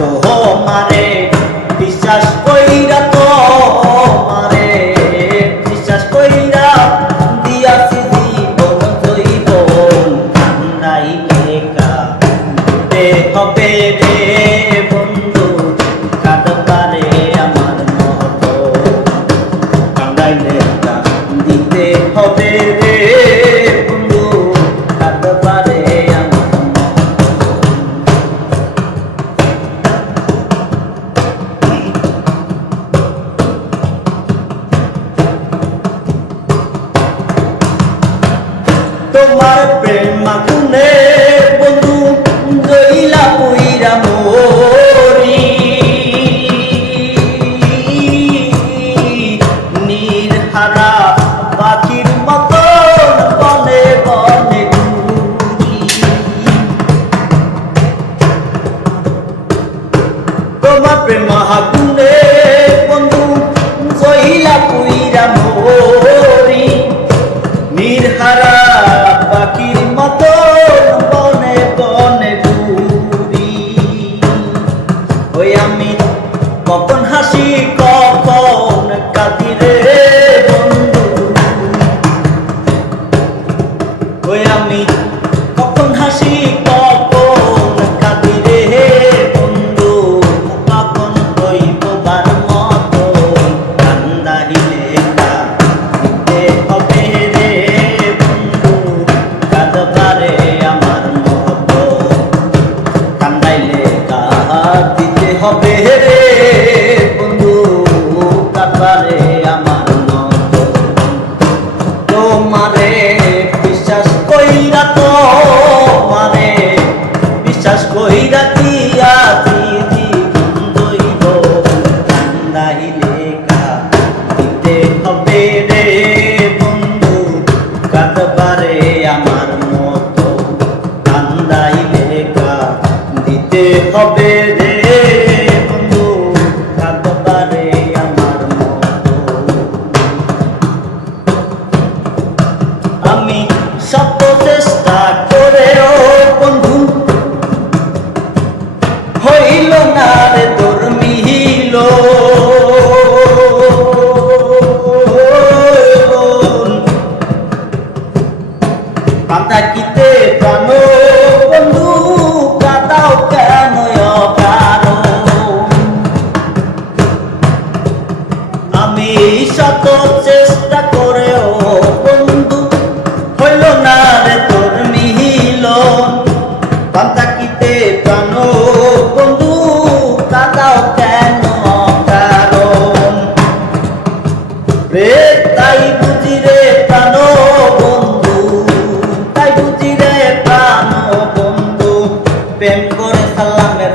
তোমারে বিশ্বাস কইরা তোমারে বিশ্বাস কইরা দিয়াছি জীবন জৈবন কান্দাইলে কাঁদতে হবে রে বন্ধু কাঁদবারে আমার মতো কান্দাইলে কাঁদিতে হবে রে বন্ধু কাঁদবারে তোমার প্রেম আগুনে বন্ধু জইলা পুইরা মরি নির্হারা পাখির মতন বনে বনে ঘুরি তোমার প্রেম আগুনে বন্ধু জইলা পুইরা মরি নির্হারা পাখির মতো বনে বনে ঘুরি ওই আমি কখন হাসি কখন কাঁদি রে বন্ধু ওই আমি কখন হাসি কখন কাঁদি রে বন্ধু কখন হইবার মতো কান্দাইলে কাঁদিতে হবে রে বন্ধু কাঁদবারে আমার মতো কান্দাইলে কাঁদিতে হবে রে বন্ধু কাঁদবারে আমার মতো তোমারে বিশ্বাস কইরা তোমারে বিশ্বাস কইরা দিয়াছি জীবন দইব কান্দাইলে কাঁদিতে হবে রে বন্ধু কাঁদবারে আমার মতো কান্দাইলে কাঁদিতে হবে রে বন্ধু কাঁদবারে আমার মতো আমি শত চেষ্টা করেও বন্ধু হইল না রে তোর মিহিল কাঁদাকিতে প্রাণ বন্ধু কাঁদাও কেন অকারণ আমি শত চেষ্টা করেও বন্ধু হইল না রে তোর মিহিলন কাঁদাকিতে প্রাণ বন্ধু কাঁদাও কেন অকারণ রে তাই বুঝি রে প্রাণ বন্ধু তাই বুঝি রে প্রাণ বন্ধু প্রেম করে সালামের